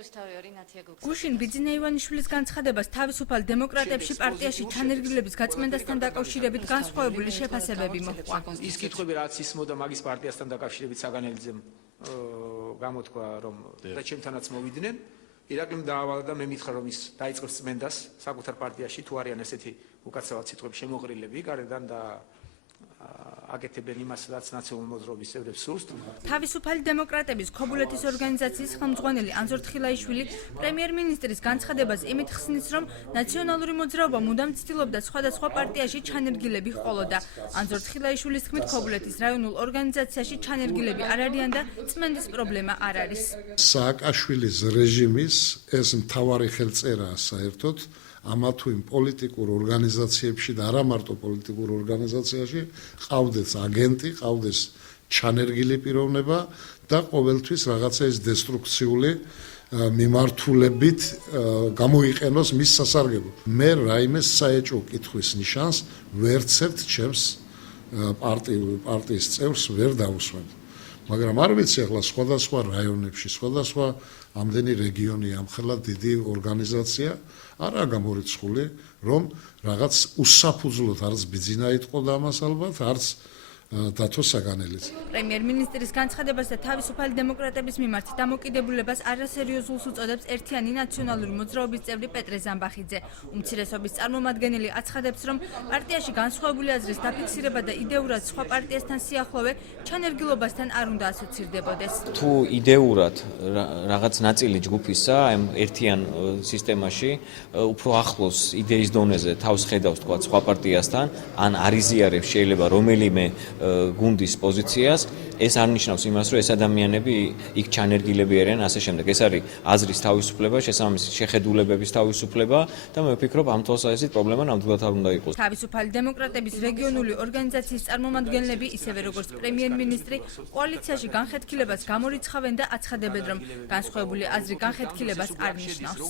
გუშინ ბიძინა ივანიშვილის განცხადებას თავისუფალ დემოკრატებში პარტიაში ჩანერგილების გაწმენდასთან დაკავშირებით განსხვავებული შეფასებები მოჰყვა. ის კითხვები რაც ისმოდა მაგის პარტიასთან დაკავშირებით საგანელიძემ გამოთქვა რომ და ჩემთანაც მოვიდნენ ირაკლიმ დაავალა და მე მითხრა რომ ის დაიწყოს წმენდას საკუთარ პარტიაში თუ არიან ესეთი უკაცრავად სიტყვები შემოღრილები გარედან და აკეთებენ იმას რაც ნაციონალურ მოძრაობის წევრებს სურს. თავისუფალი დემოკრატების ქობულეთის ორგანიზაციის ხელმძღვანელი ანზორ თხილაიშვილი პრემიერ-მინისტრის განცხადებას იმით ხსნის, რომ ნაციონალური მოძრაობა მუდამ ცდილობდა სხვადასხვა პარტიაში ჩანერგილები ჰყოლოდა. ანზორ თხილაიშვილის თქმით, ქობულეთის რაიონულ ორგანიზაციაში ჩანერგილები არ არიან და წმენდის პრობლემა არ არის. სააკაშვილის რეჟიმის ეს მთავარი ხელწერაა საერთოდ ამა თუ იმ პოლიტიკურ ორგანიზაციებში და არა მარტო პოლიტიკურ ორგანიზაციაში ყავდეს აგენტი, ყავდეს ჩანერგილი პიროვნება და ყოველთვის რაღაცა ის დესტრუქციული მიმართულებით გამოიყენოს მის სასარგებლოდ. მე რაიმე საეჭვო კითხვის ნიშანს ვერცერთ ჩემს პარტიის წევრს ვერ დავუსვენ. მაგრამ არ ვიცი ახლა სხვადასხვა რაიონებში, სხვადასხვა ამდენი რეგიონი ამხელა დიდი ორგანიზაცია არა გამორიცხული, რომ რაღაც უსაფუძვლოდ არც ბიძინა იტყოდა ამას ალბათ, არც დათო საგანელიძე. პრემიერ-მინისტრის განცხადებას და თავისუფალი დემოკრატების მიმართ დამოკიდებულებას არასერიოზულს უწოდებს ერთიანი ნაციონალური მოძრაობის წევრი პეტრე ზამბახიძე. უმცირესობის წარმომადგენელი აცხადებს, რომ პარტიაში განსხვავებული აზრის დაფიქსირება და იდეურად სხვა პარტიასთან სიახლოვე ჩანერგილობასთან არ უნდა ასოცირდებოდეს. თუ იდეურად რაღაც ნაწილი ჯგუფისა ამ ერთიან სისტემაში უფრო ახლოს იდეის დონეზე თავს ხედავს თქვა სხვა პარტიასთან, ან არიზიარებს შეიძლება რომელიმე გუნდის პოზიციას, ეს არ ნიშნავს იმას, რომ ეს ადამიანები იქ ჩანერგილები არიან, ასე შემდეგ. ეს არის აზრის თავისუფლება, შესაბამისი შეხედულებების თავისუფლება და მე ვფიქრობ, ამ თვალსაზრისით პრობლემა ნამდვილად არ უნდა იყოს. თავისუფალი დემოკრატების რეგიონული ორგანიზაციის წარმომადგენლები, ისევე როგორც პრემიერ-მინისტრი, კოალიციაში განხეთქილებას გამორიცხავენ და აცხადებენ, რომ განსხვავებული აზრი განხეთქილებას არ ნიშნავს.